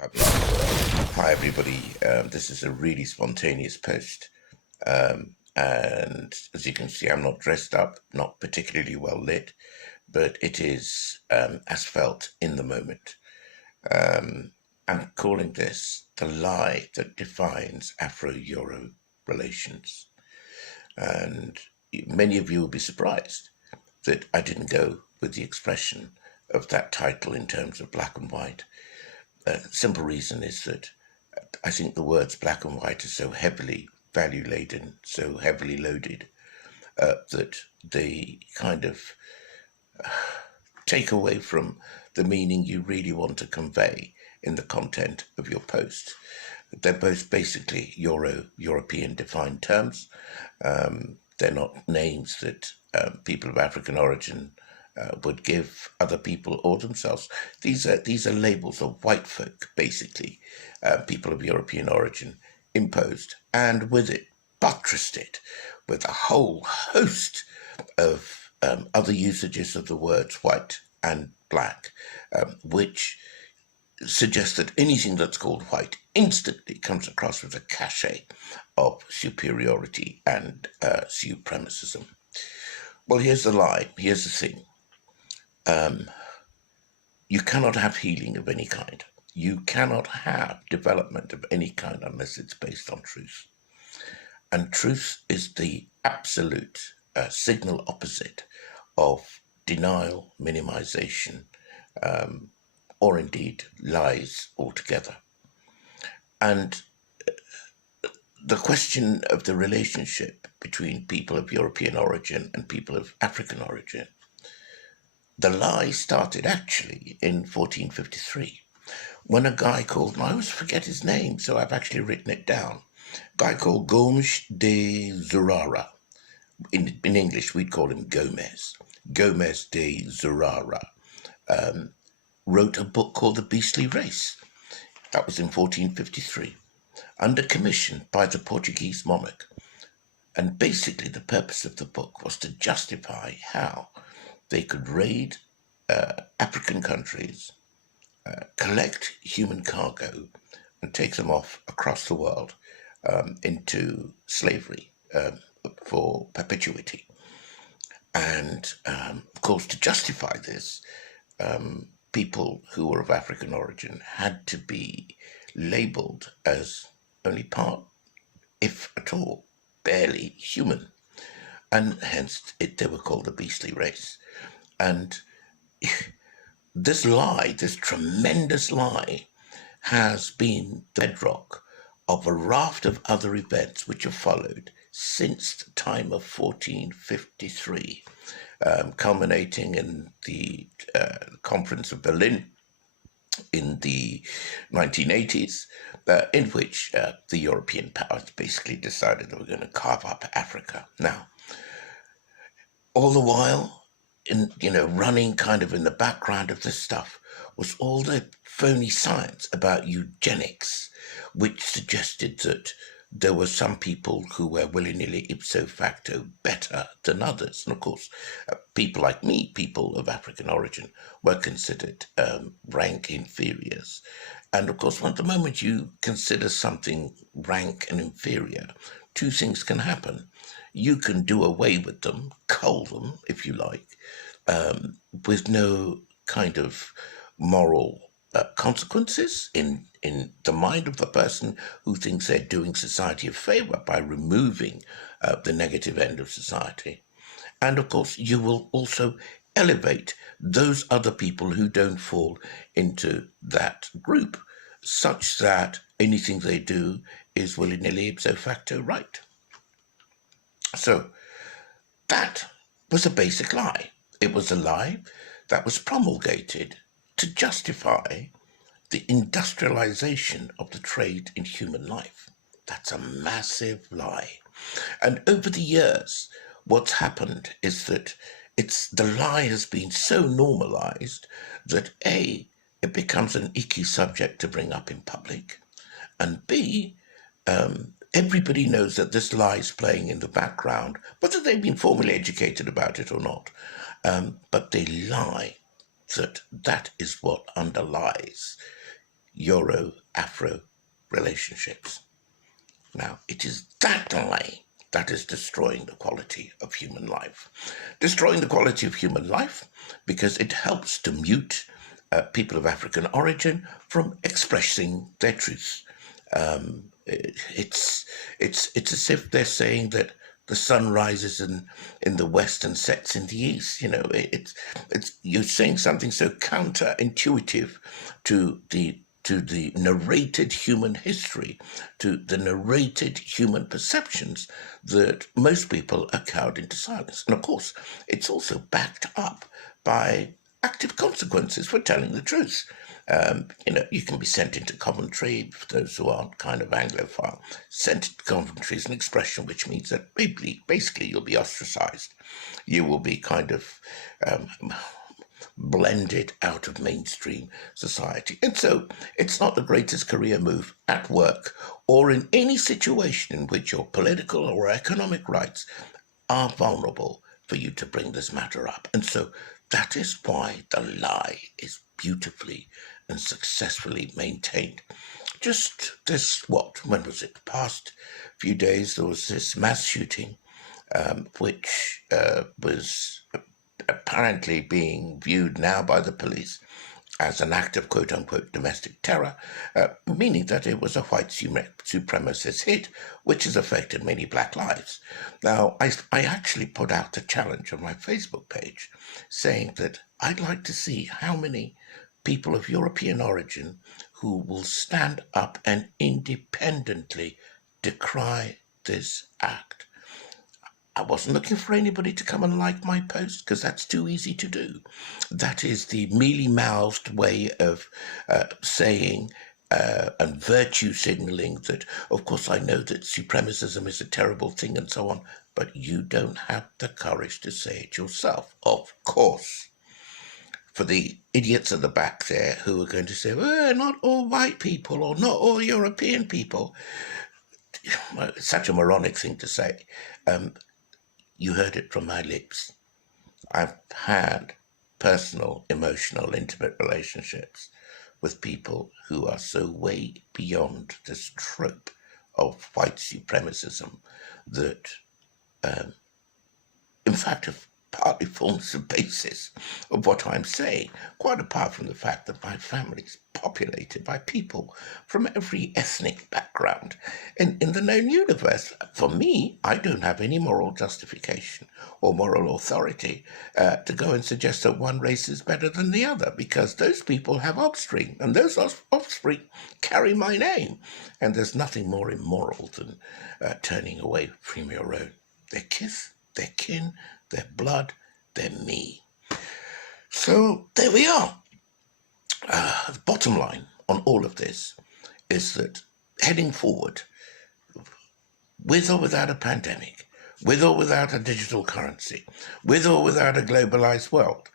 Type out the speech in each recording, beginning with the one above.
Hi, everybody. This is a really spontaneous post. And as you can see, I'm not dressed up, not particularly well lit, but it is as felt in the moment. I'm calling this the lie that defines Afro Euro relations. And many of you will be surprised that I didn't go with the expression of that title in terms of black and white. Simple reason is that I think the words black and white are so heavily value laden, so heavily loaded, that they kind of take away from the meaning you really want to convey in the content of your post. They're both basically European defined terms. They're not names that people of African origin would give other people or themselves. These are labels of white folk, basically, people of European origin, imposed, and with it buttressed it with a whole host of other usages of the words white and black, which suggests that anything that's called white instantly comes across with a cachet of superiority and supremacism. Well, here's the lie. Here's the thing. You cannot have healing of any kind. You cannot have development of any kind unless it's based on truth. And truth is the absolute signal opposite of denial, minimization, or indeed lies altogether. And the question of the relationship between people of European origin and people of African origin, the lie started actually in 1453 when a guy called, and I always forget his name, so I've actually written it down, a guy called Gomes de Zurara. In English, we'd call him Gomez. Gomez de Zurara wrote a book called The Beastly Race. That was in 1453, under commission by the Portuguese monarch. And basically, the purpose of the book was to justify how they could raid African countries, collect human cargo, and take them off across the world into slavery for perpetuity. And of course, to justify this, people who were of African origin had to be labeled as only part, if at all, barely human. And hence they were called the beastly race. And this lie, this tremendous lie, has been the bedrock of a raft of other events which have followed since the time of 1453, culminating in the Conference of Berlin in the 1980s, in which the European powers basically decided they were going to carve up Africa. Now, all the while, running kind of in the background of this stuff was all the phony science about eugenics, which suggested that there were some people who were willy-nilly ipso facto better than others. And of course, people like me, people of African origin, were considered rank inferiors. And of course, at the moment you consider something rank and inferior, two things can happen. You can do away with them, cull them, if you like, with no kind of moral consequences in the mind of the person who thinks they're doing society a favor by removing the negative end of society. And of course, you will also elevate those other people who don't fall into that group, such that anything they do is willy-nilly ipso facto right. So that was a basic lie. It was a lie that was promulgated to justify the industrialization of the trade in human life. That's a massive lie. And over the years, what's happened is that the lie has been so normalized that A, it becomes an icky subject to bring up in public, and B, everybody knows that this lie is playing in the background, whether they've been formally educated about it or not. But they lie that is what underlies Euro Afro relationships. Now, it is that delay that is destroying the quality of human life. Destroying the quality of human life because it helps to mute people of African origin from expressing their truth. It's as if they're saying that the sun rises in the west and sets in the east. It's you're saying something so counterintuitive to the narrated human history, to the narrated human perceptions, that most people are cowed into silence. And of course, it's also backed up by active consequences for telling the truth. You can be sent into Coventry, for those who aren't kind of Anglophile. Sent into Coventry is an expression which means that basically you'll be ostracized. You will be kind of blended out of mainstream society. And so it's not the greatest career move at work or in any situation in which your political or economic rights are vulnerable for you to bring this matter up. And so that is why the lie is beautifully and successfully maintained. Just this, when was it? The past few days, there was this mass shooting, which was apparently being viewed now by the police as an act of quote-unquote domestic terror, meaning that it was a white supremacist hit, which has affected many black lives. Now, I actually put out a challenge on my Facebook page saying that I'd like to see how many people of European origin who will stand up and independently decry this act. I wasn't looking for anybody to come and like my post because that's too easy to do. That is the mealy-mouthed way of saying and virtue signaling that, of course, I know that supremacism is a terrible thing and so on, but you don't have the courage to say it yourself. Of course. For the idiots at the back there who are going to say, well, not all white people or not all European people. Well, it's such a moronic thing to say. You heard it from my lips. I've had personal, emotional, intimate relationships with people who are so way beyond this trope of white supremacism that, in fact, have partly forms the basis of what I'm saying, quite apart from the fact that my family is populated by people from every ethnic background in the known universe. For me, I don't have any moral justification or moral authority to go and suggest that one race is better than the other, because those people have offspring, and those offspring carry my name. And there's nothing more immoral than turning away from your own. Their kith, their kin, their blood, their me. So there we are. The bottom line on all of this is that heading forward, with or without a pandemic, with or without a digital currency, with or without a globalized world,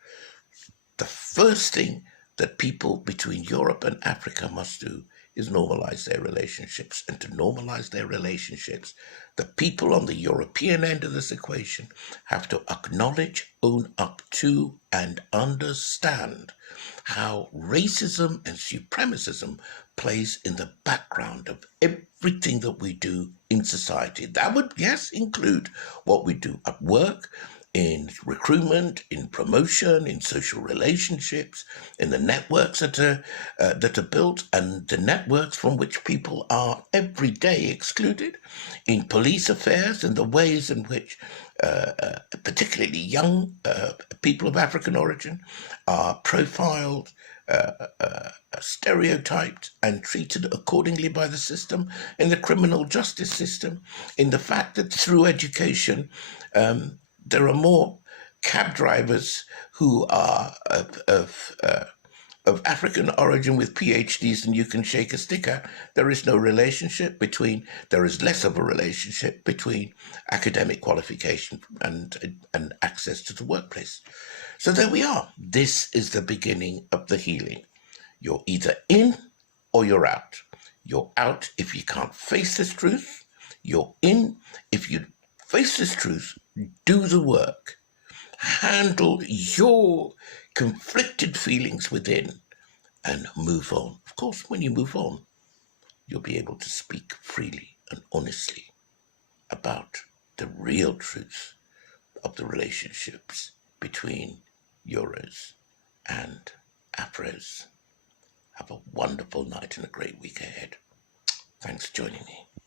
the first thing that people between Europe and Africa must do is normalize their relationships. And to normalize their relationships, the people on the European end of this equation have to acknowledge, own up to, and understand how racism and supremacism plays in the background of everything that we do in society. That would, yes, include what we do at work, in recruitment, in promotion, in social relationships, in the networks that are built and the networks from which people are every day excluded, in police affairs, and the ways in which particularly young people of African origin are profiled, stereotyped and treated accordingly by the system, in the criminal justice system, in the fact that through education, there are more cab drivers who are of African origin with PhDs than you can shake a stick at. There is there is less of a relationship between academic qualification and access to the workplace. So there we are. This is the beginning of the healing. You're either in or you're out. You're out if you can't face this truth. You're in if you face this truth, do the work, handle your conflicted feelings within, and move on. Of course, when you move on, you'll be able to speak freely and honestly about the real truth of the relationships between Euros and Afros. Have a wonderful night and a great week ahead. Thanks for joining me.